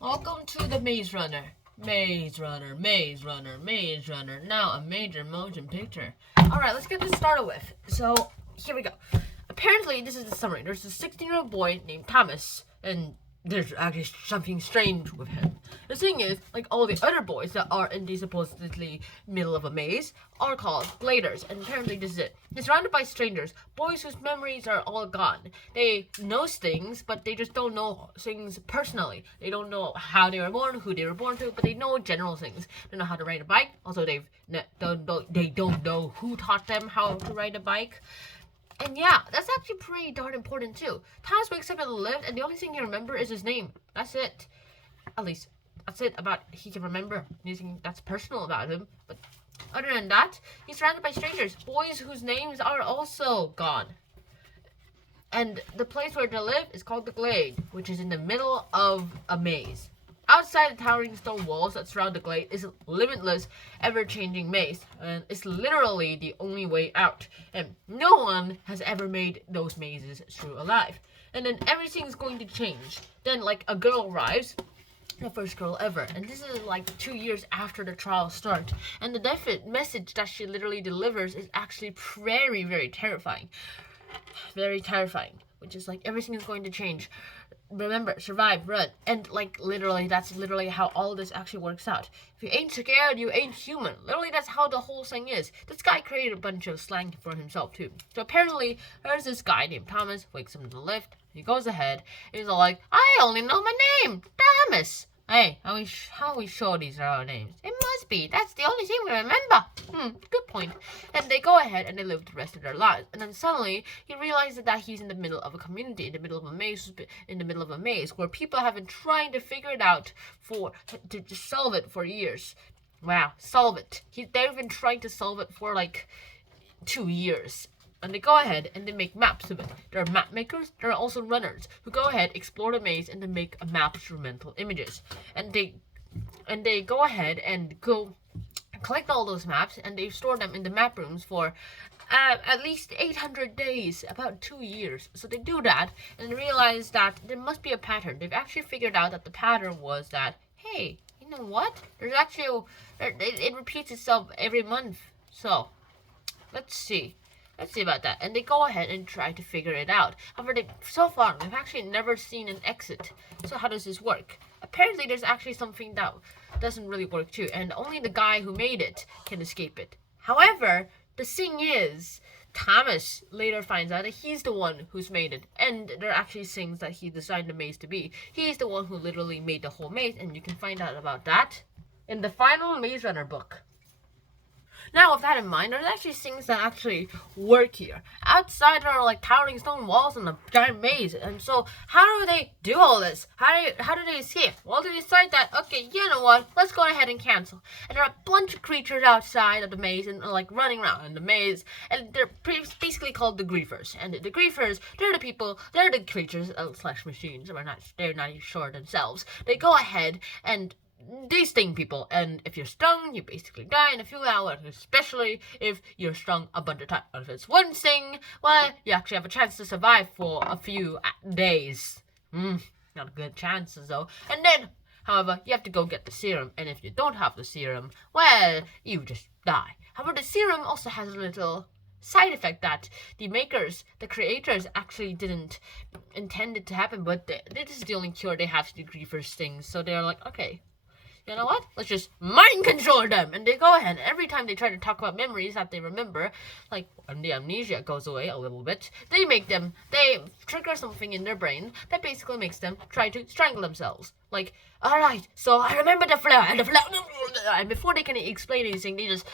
Welcome to the Maze Runner. Maze Runner, Maze Runner, Maze Runner. Now a major motion picture. Alright, let's get this started with. So, here we go. Apparently, this is the summary. There's a 16-year-old boy named Thomas, and there's actually something strange with him. The thing is, like all the other boys that are in the supposedly middle of a maze are called bladers, and apparently this is it. He's surrounded by strangers, boys whose memories are all gone. They know things, but they just don't know things personally. They don't know how they were born, who they were born to, but they know general things. They know how to ride a bike. Also, they don't know who taught them how to ride a bike. And yeah, that's actually pretty darn important too. Thomas wakes up in the lift, and the only thing he remembers is his name. That's it. At least, that's it about he can remember. Anything that's personal about him. But other than that, he's surrounded by strangers, boys whose names are also gone. And the place where they live is called the Glade, which is in the middle of a maze. Outside the towering stone walls that surround the glade is a limitless, ever-changing maze, and it's literally the only way out. And no one has ever made those mazes through alive. And then everything's going to change. Then, like, a girl arrives, the first girl ever, and this is like 2 years after the trial start. And the definite message that she literally delivers is actually very, very terrifying. Very terrifying. Which is like everything is going to change. Remember, survive, run. And like literally, that's literally how all this actually works out. If you ain't scared, you ain't human. Literally, that's how the whole thing is. This guy created a bunch of slang for himself too. So apparently, there's this guy named Thomas, wakes up in the lift, he goes ahead, he's all like, I only know my name, Thomas. Hey, how are we sure these are our names? It must be. That's the only thing we remember. Good point. And they go ahead and they live the rest of their lives. And then suddenly he realizes that he's in the middle of a community, in the middle of a maze, where people have been trying to figure it out to solve it for years. Wow, solve it. They've been trying to solve it for like 2 years. And they go ahead and they make maps of it. There are map makers, there are also runners who go ahead, explore the maze, and then make a map through mental images. And they go ahead and go collect all those maps, and they store them in the map rooms for at least 800 days, about 2 years. So they do that and realize that there must be a pattern. They've actually figured out that the pattern was that, hey, you know what? There's actually it repeats itself every month. So let's see about that. And they go ahead and try to figure it out. However, so far, they've actually never seen an exit. So how does this work? Apparently, there's actually something that doesn't really work too, and only the guy who made it can escape it. However, the thing is, Thomas later finds out that he's the one who's made it, and there are actually things that he designed the maze to be. He's the one who literally made the whole maze, and you can find out about that in the final Maze Runner book. Now, with that in mind, there's actually things that actually work here. Outside there are like towering stone walls and a giant maze. And so, how do they do all this? How do they escape? Well, they decide that, okay, you know what? Let's go ahead and cancel. And there are a bunch of creatures outside of the maze and like running around in the maze. And they're basically called the griefers. And the griefers, they're the people, they're the creatures slash machines. They're not sure themselves. They go ahead and they sting people, and if you're stung, you basically die in a few hours, especially if you're stung a bunch of times. If it's one sting, well, you actually have a chance to survive for a few days. Not good chances, though. And then, however, you have to go get the serum, and if you don't have the serum, well, you just die. However, the serum also has a little side effect that the creators actually didn't intend it to happen, but this is the only cure they have to the griefers stings, so they're like, okay, you know what? Let's just mind control them. And they go ahead, and every time they try to talk about memories that they remember, like when the amnesia goes away a little bit, they trigger something in their brain that basically makes them try to strangle themselves. Like, alright, so I remember the flower, and before they can explain anything, they just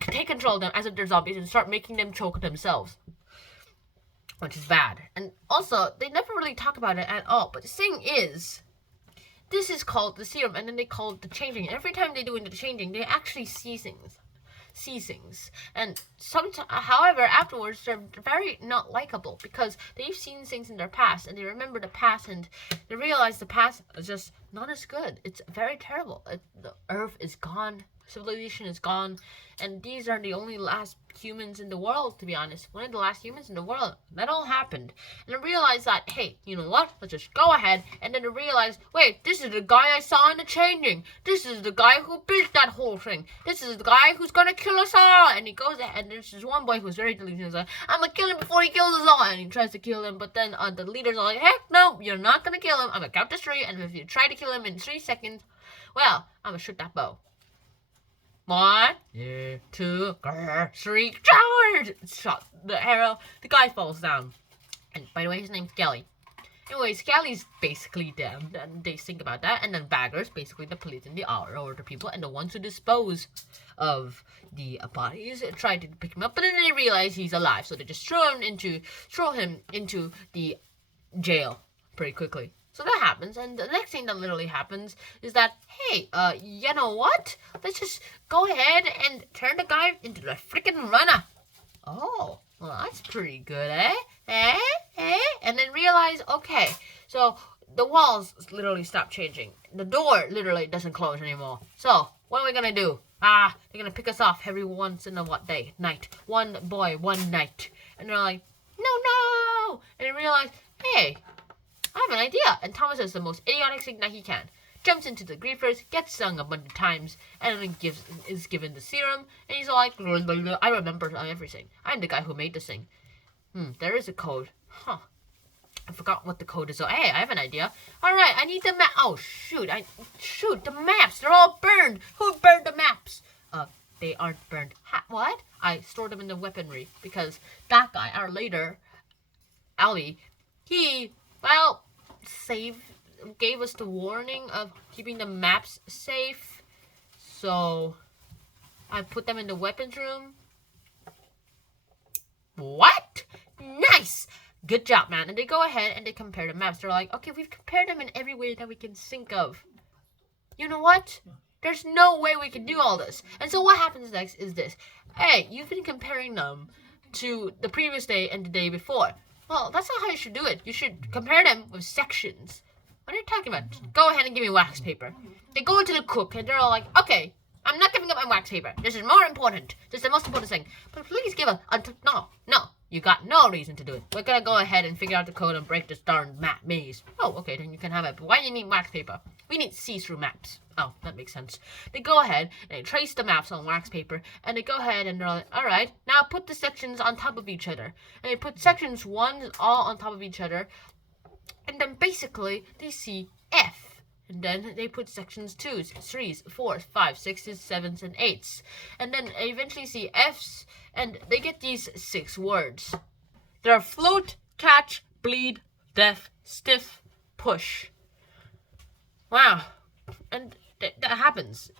take control of them as if they're zombies and start making them choke themselves. Which is bad. And also, they never really talk about it at all. But the thing is, this is called the serum, and then they call it the changing. And every time they do the changing, they actually see things. And however, afterwards, they're very not likable because they've seen things in their past, and they remember the past, and they realize the past is just not as good. It's very terrible. The earth is gone. civilization is gone, and these are the only last humans in the world, to be honest. One of the last humans in the world. That all happened. And I realized that, hey, you know what? Let's just go ahead. And then I realized, wait, this is the guy I saw in the changing. This is the guy who built that whole thing. This is the guy who's gonna kill us all. And he goes ahead, and there's this one boy who's very delusional. He's like, I'm gonna kill him before he kills us all. And he tries to kill him, but then the leaders are like, heck no, you're not gonna kill him. I'm gonna count to 3, and if you try to kill him in 3 seconds, well, I'm gonna shoot that bow. 1, 2, 3, charge! Shot the arrow. The guy falls down. And by the way, his name's Skelly. Anyway, Skelly's basically dead. And they think about that. And then baggers, basically the police and the order people, and the ones who dispose of the bodies, try to pick him up. But then they realize he's alive, so they just throw him into the jail pretty quickly. So that happens, and the next thing that literally happens is that, hey, you know what? Let's just go ahead and turn the guy into the freaking runner. Oh, well, that's pretty good, eh? And then realize, okay, so the walls literally stop changing. The door literally doesn't close anymore. So, what are we gonna do? They're gonna pick us off every once in a night. One boy, one night. And they're like, no! And they realize, hey, I have an idea. And Thomas does the most idiotic thing that he can. Jumps into the griefers, gets stung a bunch of times, and then is given the serum. And he's like, I remember everything. I'm the guy who made this thing. There is a code. Huh. I forgot what the code is. So, hey, I have an idea. Alright, I need the map. Oh, shoot. The maps. They're all burned. Who burned the maps? They aren't burned. What? I stored them in the weaponry. Because that guy, our leader, Ali, he... well, gave us the warning of keeping the maps safe. So, I put them in the weapons room. What? Nice! Good job, man. And they go ahead and they compare the maps. They're like, okay, we've compared them in every way that we can think of. You know what? There's no way we can do all this. And so what happens next is this. Hey, you've been comparing them to the previous day and the day before. Well, that's not how you should do it. You should compare them with sections. What are you talking about? Go ahead and give me wax paper. They go into the cook and they're all like, okay, I'm not giving up my wax paper. This is more important. This is the most important thing. But please give us... No. You got no reason to do it. We're gonna go ahead and figure out the code and break this darn map maze. Oh, okay, then you can have it. But why do you need wax paper? We need see-through maps. Oh, that makes sense. They go ahead and they trace the maps on wax paper. And they go ahead and they're like, alright, now put the sections on top of each other. And they put sections 1 all on top of each other. And then basically, they see F. And then they put sections 2s, 3s, 4s, 5s, 6s, 7s, and 8s. And then they eventually see Fs, and they get these 6 words. They're float, catch, bleed, deaf, stiff, push. Wow. And that happens.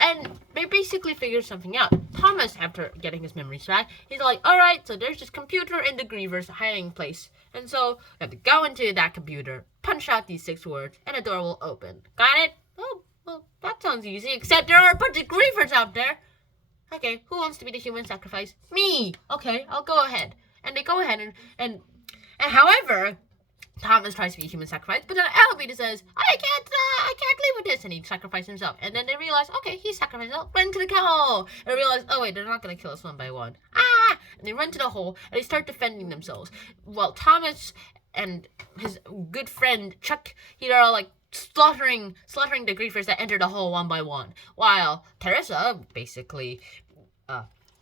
And they basically figure something out. Thomas, after getting his memories back, he's like, alright, so there's this computer in the Griever's hiding place. And so, we have to go into that computer, punch out these 6 words, and the door will open. Got it? Oh, well, that sounds easy, except there are a bunch of Grievers out there. Okay, who wants to be the human sacrifice? Me! Okay, I'll go ahead. And they go ahead and however, Thomas tries to be a human sacrifice, but then Alvita says, I can't live with this, and he sacrifices himself. And then they realize, okay, he sacrificed himself, run to the hole. And they realize, oh wait, they're not gonna kill us one by one. And they run to the hole, and they start defending themselves. Well, Thomas and his good friend, Chuck, they're all like, slaughtering the griefers that enter the hole one by one. While Teresa, basically,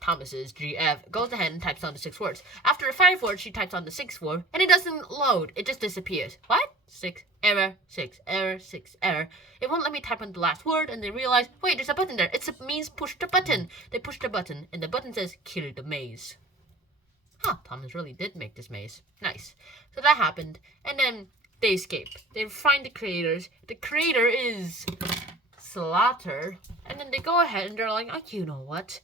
Thomas's GF, goes ahead and types on the 6 words. After the 5 words, she types on the 6th word, and it doesn't load. It just disappears. What? 6, error, 6, error, 6, error. It won't let me type on the last word, and they realize, wait, there's a button there. It means push the button. They push the button, and the button says, kill the maze. Huh, Thomas really did make this maze. Nice. So that happened, and then they escape. They find the creators. The creator is Slaughter, and then they go ahead, and they're like, oh, you know what?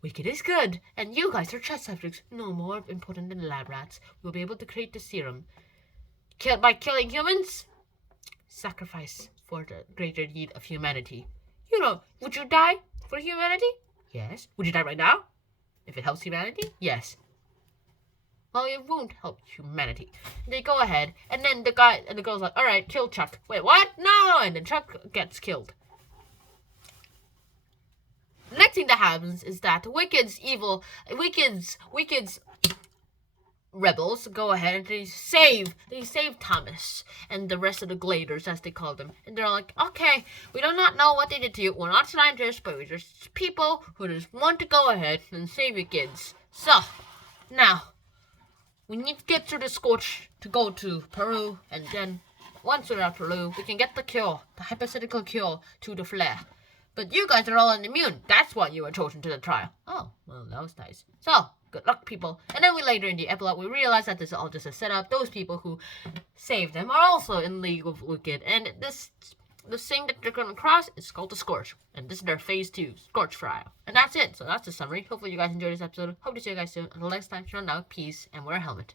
Wicked is good. And you guys are test subjects. No more important than lab rats. We'll be able to create the serum. By killing humans? Sacrifice for the greater need of humanity. Would you die for humanity? Yes. Would you die right now? If it helps humanity? Yes. Well, it won't help humanity. They go ahead, and then the girl's like, alright, kill Chuck. Wait, what? No! And then Chuck gets killed. The next thing that happens is that Wicked's rebels go ahead and they save Thomas and the rest of the Gladers, as they call them. And they're like, okay, we do not know what they did to you. We're not scientists, but we're just people who just want to go ahead and save your kids. So, now, we need to get through the Scorch to go to Peru, and then once we're at Peru, we can get the cure, the hypothetical cure to the flare. But you guys are all immune. That's why you were chosen to the trial. Oh, well, that was nice. So, good luck, people. And then later in the epilogue, we realize that this is all just a setup. Those people who saved them are also in league with Wicked. And the thing that they're going to cross is called the Scorch. And this is their phase 2, Scorch trial. And that's it. So that's the summary. Hopefully you guys enjoyed this episode. Hope to see you guys soon. Until next time, sure now, peace, and wear a helmet.